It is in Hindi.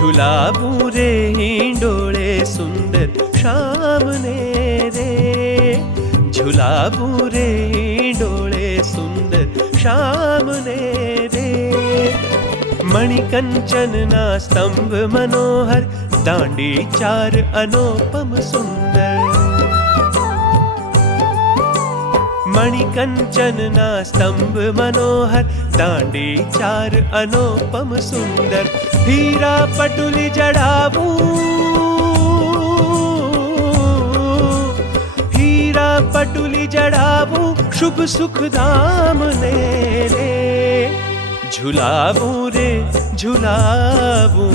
झुलावूं रे हिंडोळे सुंदर शामने रे, झुलावूं रे हिंडोळे सुंदर शामने रे। मणिकंचनना स्तंभ मनोहर, दांडी चार अनुपम सुंदर। मणिकंचनना स्तंभ मनोहर, दांडी चार अनुपम सुंदर। हीरा पटुली जड़ावूं, हीरा पटुली जड़ावूं, शुभ सुख धाम ने रे। झुलावूं रे झुलावूं